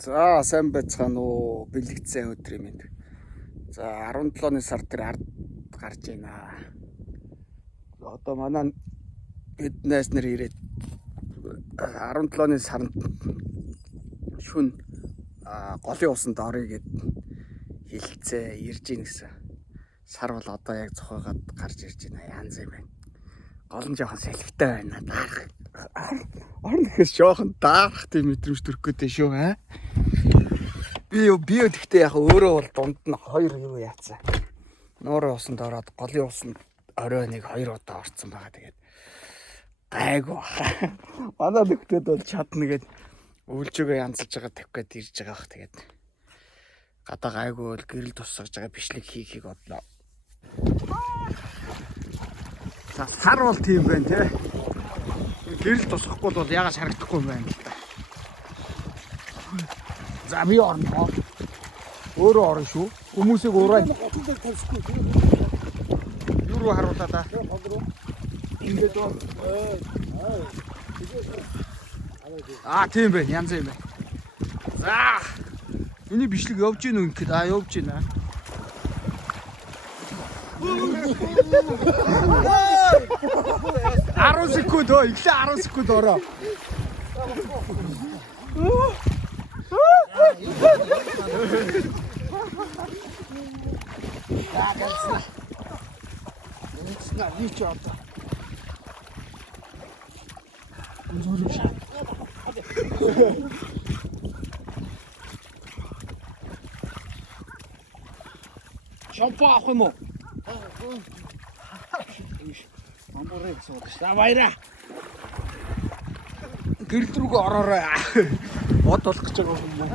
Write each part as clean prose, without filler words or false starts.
За сайн байцгаана уу бэлэгдсэн өдөр юм энэ. За 17-ны сар дээр ард гарч байна. Одоо манай биднээс нэр ирээд 17-ны сард шүн голын усанд орё гэд хэлцээ ирж ийн гэсэн. Сар бол одоо яг зохиогаад гарч ирж байна. Янз юм байна. Гол нь жоохон салхитай байна. Орн гэхээс жоохон даах тийм мэдрэмж төрөх гэдэг шүү аа. Би гэхдээ яг өөрөө бол дунд нь хоёр юу яатсан. Нуурын усанд ороод голын усанд орой нэг 2 удаа орцсон байгаа. Тэгээд гайгүй баха. Манай нөхдөд бол чадна гэд өвлжөөгөө янзалж байгаа тавих гээд ирж байгаа бах. Тэгээд гадаа гайгүй бол гэрэл тусгаж байгаа бичлэг хийхийг бодлоо. За сар бол тийм байна те. Гэрэл тусахгүй бол яагаад харагдахгүй юм байна л да. За би орно. Өөрөө орно шүү. Хүмүүсийг ураа. Юу руу харуулаа да? Ингээд оо. Тийм байна. Янз юм байна. За. Миний бичлэг явж гин үү гэхэд явж гинэ. 10 секунд өө, иглээ 10 секунд ороо. Галсна. Нэ чи одоо. Зүрх шаа. Шампаа авах юм уу? Амборыг суудаа. Баяра. Гэрэл рүүгээ ороорой. Бод болох гэж байгаа юм уу?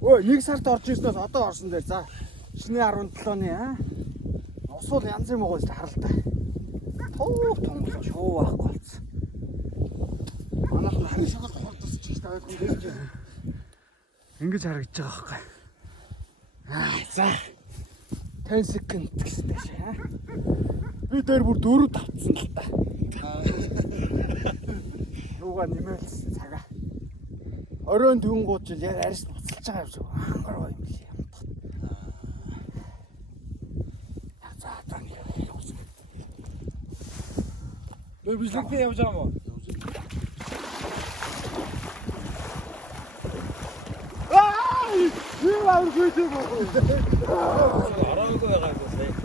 Ой, 1 сард орж ирснээс одоо орсон дээр. За, шинэ 17-ны усвал янз юм уу гэж харалтай. Том шоу байхгүй болсон. Манайх харин шогол хордосч гэж тавиад хүн дэж байна. Ингэж харагдаж байгаа байхгүй. За. 10 секунд гэжтэй шээ. Би дээр бүр 4 тавцсан л та. Юугаа нэмэлсэн цагаа. Оройн дөнгууд жил яг арьс буцалж байгаа юм шиг хангар гоё юм лээ. За тань яа. Бэр бичлэгтэй явж байгаа юм уу? Юу авах гэж байна? Араагүй байгаа юм байна.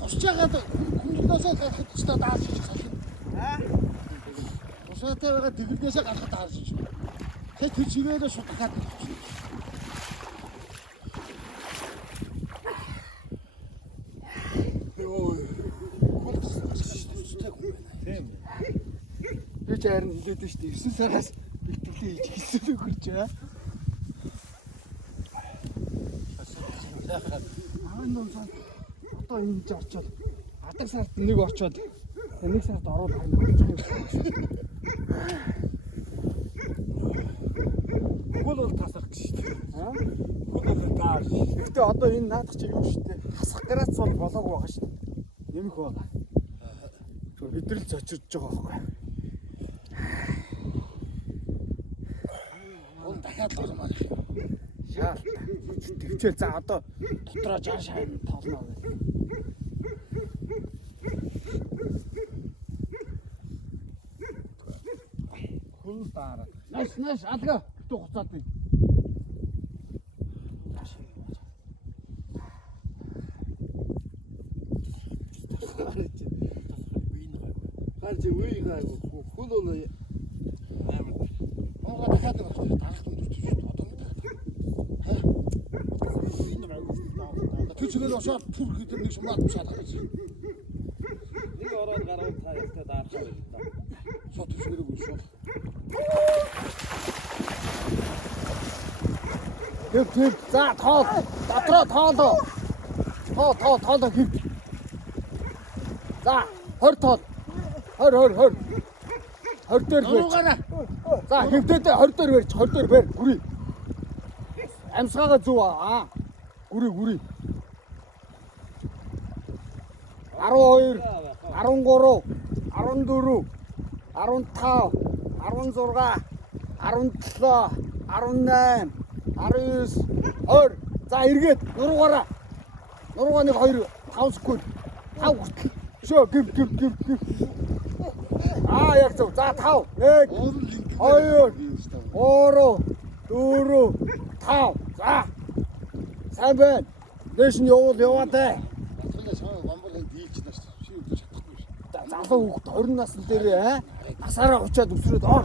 Хусчаагаад хүндлээсээ гарахад ч дааш хийж салхина. Усаатай байгаа дэглээсээ гарахад даарж хийж. Тэр чигээрээ шутгаад байна. харин хэлээд байна шүү дээ. 9 сараас бэлтгэлээ хийж хэлсэн өгөрч аа. Аавын донсон одоо ингэж очоод адаг сард нэг очоод нэг сард ороод харна. Хөл бол тасах гэж шүү дээ. Аа? Хөл бол таар. Гэхдээ одоо энэ наадах чи юу шүү дээ. Хасах грац бол болоогүй байгаа шүү дээ. Нэмэх байгаа. Зөв хэдрэл цочирж байгаа байхгүй. Хөл дахиад болмаар. Шаал. Тэгвэл за одоо дотроо жааш хайн тоолно гэх. Хөл таараа. Нааш алга битүү хуцаад бий. Гарч үе гайгүй. Хөл бол амар. Монго дахиад нэг дарах юм дурч шүү дээ. Одоо нэг дахиад. Тэр чигээр очоод түр гэдэг нэг шумаад шалгах гэж. Нэг ороод гараад та ястаа даарах юм да. Сот чигээр өгсөн. Тэг. За тоол. Дотроо тоолоо. Тоолоо хив. За 20 тоол. 20 дээр Нуруугаараа. За хөвдөдөө 20 дээр барьж 20 дээр барь гүрий. Амсгаага зүв аа. Гүрий. 12 13 14 15 16 17 18 19 20. За эргээд нуруугаараа. Нуруугаа нэг 2 5 секунд. 5 хүртэл. Шөө гив. Аа яг зөв. За 5 1 2 3 4 5. За. Сайн байна. Дэш нь яваад ээ. Батлаа шаа гомбол дийлж байна шүү. Чи өгч чадахгүй шүү. Залуу хүүхд 20 насны дээр аа насаараа очиад өсрөөд ор.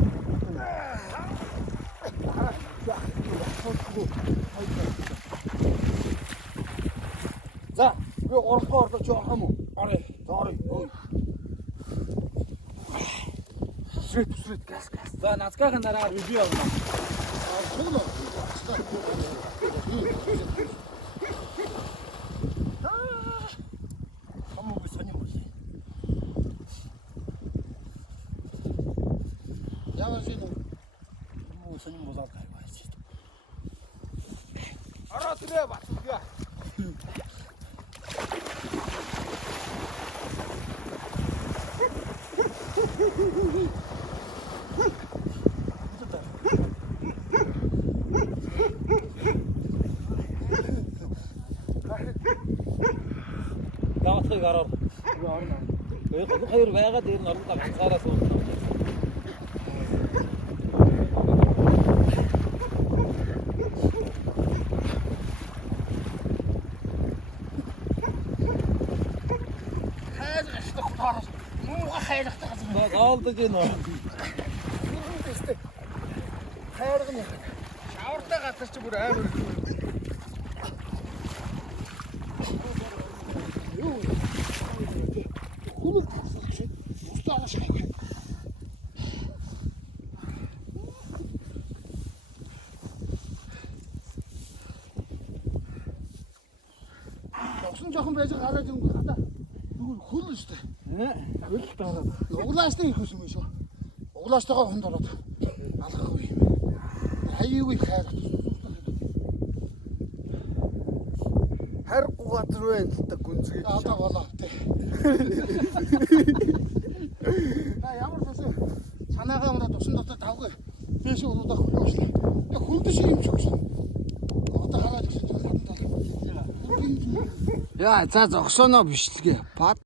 За, би орохоо орлож явах юм уу? Орё. Сүрэт газ. За нацгаахан дараа ревю авна. Хамаагүй сонирм бол. Ямар шиг хамаагүй сонирм болоод гайваа шүү дээ. Ороод ирээ батга. Даатхыг ороо. Орно. Хоёр байгаа дээр нь орондоо ганцаараа сууна. Заалдаж гинэ. Хайрга нь шавартай газар чи бүр амар. Хөлөг тасах шиг. Устаа ашиг. Тогсон жоохон байж гараад юм хата. Нүгэл хөл шүү дээ. Хөл дараад. Углаастай их юм шүү. Углаастайгаа хонд ороод алгахгүй юм. Хаягүй хайр. Харахгүй газар байна л да гүнзгий. Одоо болоо тий. Ямар ч байсан санаагаа унаад усан дотор давгүй. Бээш уруудаа хөлөөшлээ. Тэг хөлдөш юм ч өгсөн. Одоо хараад ирсэн чинь хатан тал. Яа, за зогсооноо бишлэгээ.